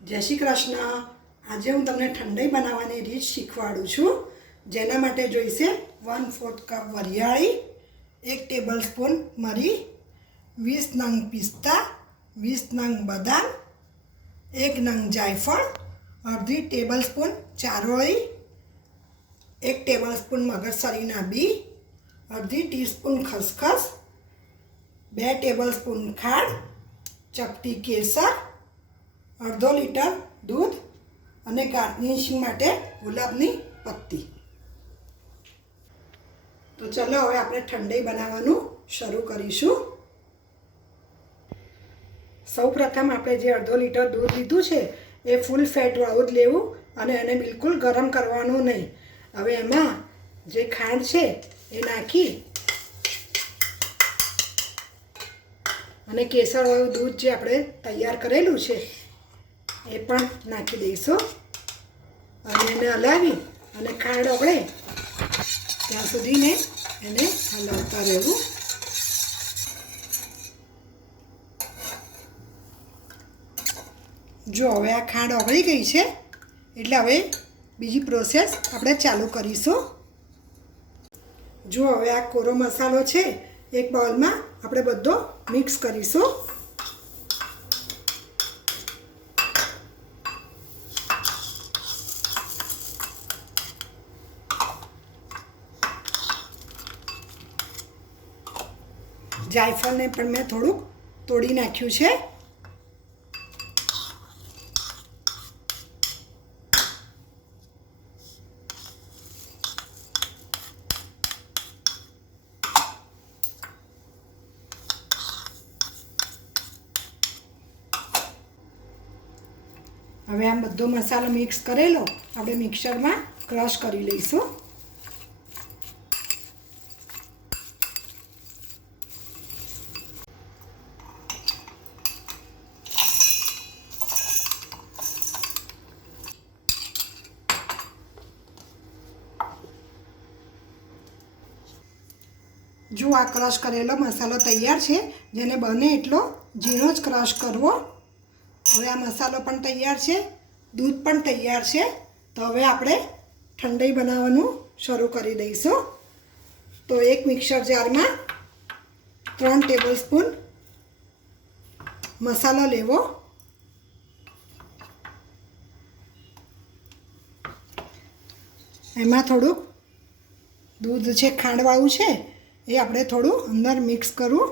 जय श्री कृष्ण। आज हूँ तमने ठंडाई बनावानी रीत शीखवाडुं छुं। जेना माटे जोईशे 1/4 कप वरियाળી, 1 टेबलस्पून मरी, 20 नंग पिस्ता, 20 नंग बदाम, 1 नंग जायफळ, अर्धी टेबलस्पून चारोळी, 1 टेबलस्पून मगजसरीना बी, अर्धी टीस्पून खसखस, 2 टेबलस्पून खांड, चपटी केसर, अर्धो लीटर दूध અને ગાર્નિશિંગ માટે ગુલાબની પત્તી। તો ચલો હવે આપણે ઠંડાઈ બનાવવાનું શરૂ કરીશું। સૌપ્રથમ આપણે જે અડધો લીટર દૂધ લીધું છે એ ફૂલ ફેટવાળું જ લેવું અને એને બિલકુલ ગરમ કરવાનું નહીં। હવે એમાં જે ખાંડ છે એ નાખી અને કેસરવાળું દૂધ જે આપણે તૈયાર કરેલું છે એ પણ નાખી દઈશું અને એને હલાવી અને ખાંડ ઓગળે ત્યાં સુધીને એને હલાવતા રહેવું। જો હવે આ ખાંડ ઓગળી ગઈ છે એટલે હવે બીજી પ્રોસેસ આપણે ચાલુ કરીશું। જો હવે આ કોરો મસાલો છે એક બાઉલમાં આપણે બધો મિક્સ કરીશું। જાયફળને પણ મેં થોડુંક તોડી નાખ્યું છે। હવે આ બધો મસાલો મિક્સ કરેલો આપણે મિક્સરમાં ક્રશ કરી લઈશું। जो आ क्रश करेलो मसालो तैयार है, जेने बने एटलो झीणो ज क्रश करवो। हवे आ मसालो पण तैयार है, दूध पण तैयार है। तो हवे आपणे ठंडाई बनाववानुं शरू करी दईशुं। तो एक मिक्सर जार में 3 टेबलस्पून मसालो लेवो। एमां थोड़ुं दूध छे खांडवाळुं छे ये आपणे थोड़ुं अंदर मिक्स करूँ।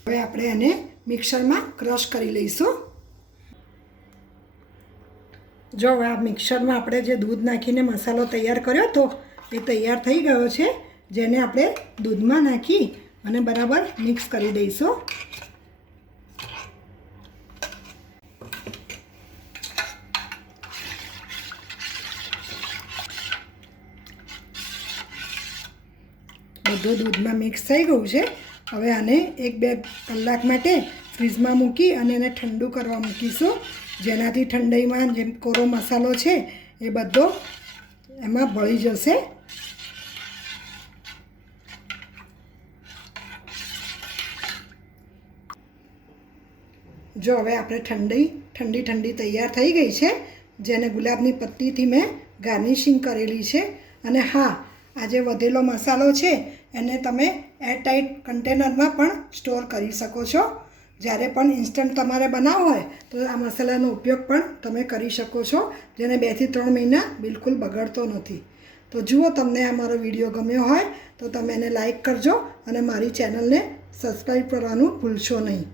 हवे आपणे आने मिक्सर में क्रश करी लईशुं। जो आ मिक्सर में आपणे जे दूध नाखीने मसालो तैयार कर्यो तो ये तैयार थई गयो छे, जेने आपणे दूध में नाखी अने बराबर मिक्स करी दईशुं। બધું દૂધમાં મિક્સ થઈ ગયું છે। હવે આને 1-2 કલાક માટે ફ્રીજમાં મૂકી અને એને ઠંડુ કરવા મૂકીશું, જેનાથી ઠંડાઈમાં જે કોરો મસાલો છે એ બધો એમાં ભળી જશે। જો હવે આપણે ઠંડી ઠંડી તૈયાર થઈ ગઈ છે, જેને ગુલાબની પત્તીથી મેં ગાર્નિશિંગ કરેલી છે। અને હા, આ જે વધેલો મસાલો છે એને તમે એરટાઇટ કન્ટેનરમાં પણ સ્ટોર કરી શકો છો। જ્યારે પણ ઇન્સ્ટન્ટ તમારે બનાવવો હોય તો આ મસાલાનો ઉપયોગ પણ તમે કરી શકો છો, જેને 2 થી 3 મહિના બિલકુલ બગડતો નથી। તો જુઓ, તમને આ મારો વિડીયો ગમ્યો હોય તો તમે એને લાઈક કરજો અને મારી ચેનલને સબસ્ક્રાઈબ કરવાનું ભૂલશો નહીં।